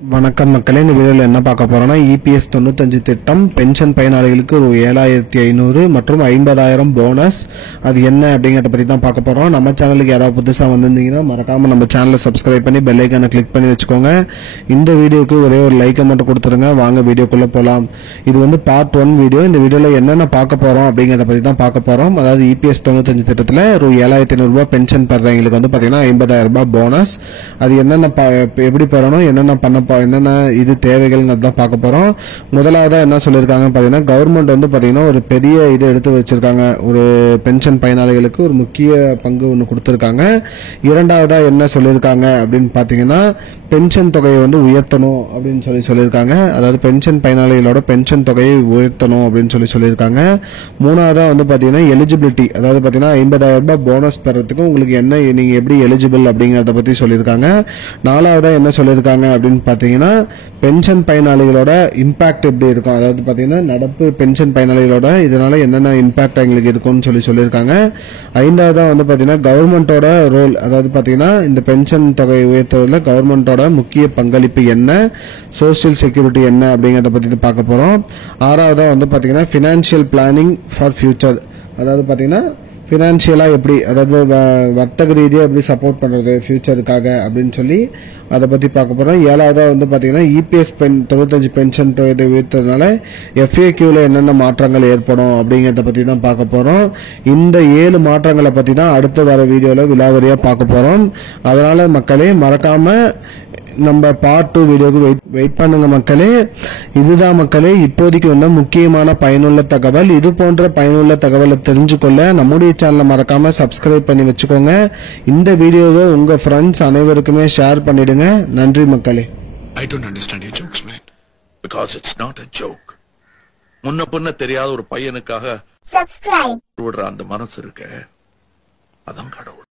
வணக்கம் மக்களே, இந்த வீடியோவில் என்ன பார்க்க போறோம்னா இபிஎஸ் 95 திட்டம் பென்ஷன் பயனாளிகளுக்கு ஒரு 7500 மற்றும் 50000 போனஸ். அது என்ன அப்படிங்கறத பத்தி தான் பார்க்க போறோம். நம்ம சேனலுக்கு யாராவது புதுசா வந்திருந்தீங்கன்னா மறக்காம நம்ம சேனலை சப்ஸ்கிரைப் பண்ணி பெல் ஐகானை கிளிக் பண்ணி வச்சுக்கோங்க. இந்த வீடியோக்கு ஒரே ஒரு லைக் மட்டும் கொடுத்துருங்க. வாங்க வீடியோக்குள்ள போலாம். இது வந்து பார்ட் 1 வீடியோ. இந்த வீடியோல என்னென்ன பார்க்க போறோம் அப்படிங்கறத பத்தி தான் பார்க்க போறோம். அதாவது இபிஎஸ் 95 திட்டத்துல ஒரு 7500 ரூபாய் பென்ஷன் பெறவங்களுக்கு வந்து பாத்தீங்கன்னா 50000 ரூபாய் போனஸ். அது என்னென்ன எப்படி பெறணும், என்னென்ன இது தேவைகள் தான் பார்க்க போறோம். முதலாவதா என்ன சொல்லிருக்காங்கன்னு பாத்தீங்கன்னா, கவர்மெண்ட் வந்து பாத்தீங்கன்னா ஒரு பெரிய இது எடுத்து வச்சிருக்காங்க. ஒரு பென்ஷன் பயனாளிகளுக்கு ஒரு முக்கிய பங்கு ஒன்று கொடுத்திருக்காங்க. இரண்டாவதா என்ன சொல்லிருக்காங்க அப்படின்னு பாத்தீங்கன்னா, பென்ஷன் தொகையை வந்து உயர்த்தணும் அப்படின்னு சொல்லியிருக்காங்க. அதாவது பென்ஷன் பயனாளிகளோட பென்ஷன் தொகையை உயர்த்தணும் அப்படின்னு சொல்லியிருக்காங்க. மூணாவதா வந்து பாத்தீங்கன்னா எலிஜிபிலிட்டி, அதாவது பாத்தீங்கன்னா 50000 ரூபாய் போனஸ் பெறதுக்கு உங்களுக்கு என்ன, நீங்க எப்படி எலிஜிபிள் அப்படிங்கறத பத்தி சொல்லியிருக்காங்க. நாலாவதா என்ன சொல்லியிருக்காங்க அப்படின்னு பாத்தீங்கன்னா, பென்ஷன் பயனாளிகளோட இம்பாக்ட் எப்படி இருக்கும், அதாவது பாத்தீங்கன்னா நடப்பு பென்ஷன் பயனாளிகளோட இதனால என்னென்ன இம்பாக்ட் எங்களுக்கு இருக்கும்னு சொல்லியிருக்காங்க. ஐந்தாவதா வந்து பாத்தீங்கன்னா கவர்மெண்டோட ரோல், அதாவது பாத்தீங்கன்னா இந்த பென்ஷன் தொகை உயர்த்துவதில் கவர்மெண்டோட முக்கிய பங்களிப்பு என்ன, சோசியல் செக்யூரிட்டி என்ன அப்படிங்கறத பத்தி பார்க்க போறோம். ஆறாவதா வந்து பாத்தீங்கன்னா பினான்சியல் பிளானிங் ஃபார் ஃபியூச்சர், அதாவது பாத்தீங்கன்னா பினான்சியலா எப்படி, அதாவது வர்த்தக ரீதியா எப்படி சப்போர்ட் பண்றது ஃபியூச்சருக்காக அப்படின்னு சொல்லி அதை பத்தி பார்க்க போறோம். ஏழாவதா வந்து பாத்தீங்கன்னா இபிஎஸ் 95 பென்ஷன் தொகை உயர்த்ததுனால எஃப்ஏக்யூல என்னென்ன மாற்றங்கள் ஏற்படும் அப்படிங்கறத பத்தி தான் பார்க்க போறோம். இந்த 7 மாற்றங்களை பத்தி தான் அடுத்து வர வீடியோல விலாவரியா பார்க்க போறோம். அதனால மக்களே மறக்காம நம்ம பார்ட் 2 வீடியோக்கு வெயிட் பண்ணுங்க மக்களே. இதுதான் மக்களே இப்போதைக்கு வந்த முக்கியமான பயனுள்ள தகவல். இது போன்ற பயனுள்ள தகவலை தெரிஞ்சுக்கொள்ள நம்முடைய சேனலை மறக்காம சப்ஸ்கிரைப் பண்ணி வச்சுக்கோங்க. இந்த வீடியோவை உங்க ஃப்ரெண்ட்ஸ் அனைவருக்குமே ஷேர் பண்ணிடுங்க. நன்றி மக்களே. I don't understand your jokes, man. Because it's not a joke. முன்ன பின்ன தெரியாத ஒரு பையனுக்காக விடுற அந்த மனசு இருக்க, அதான் கடவுள்.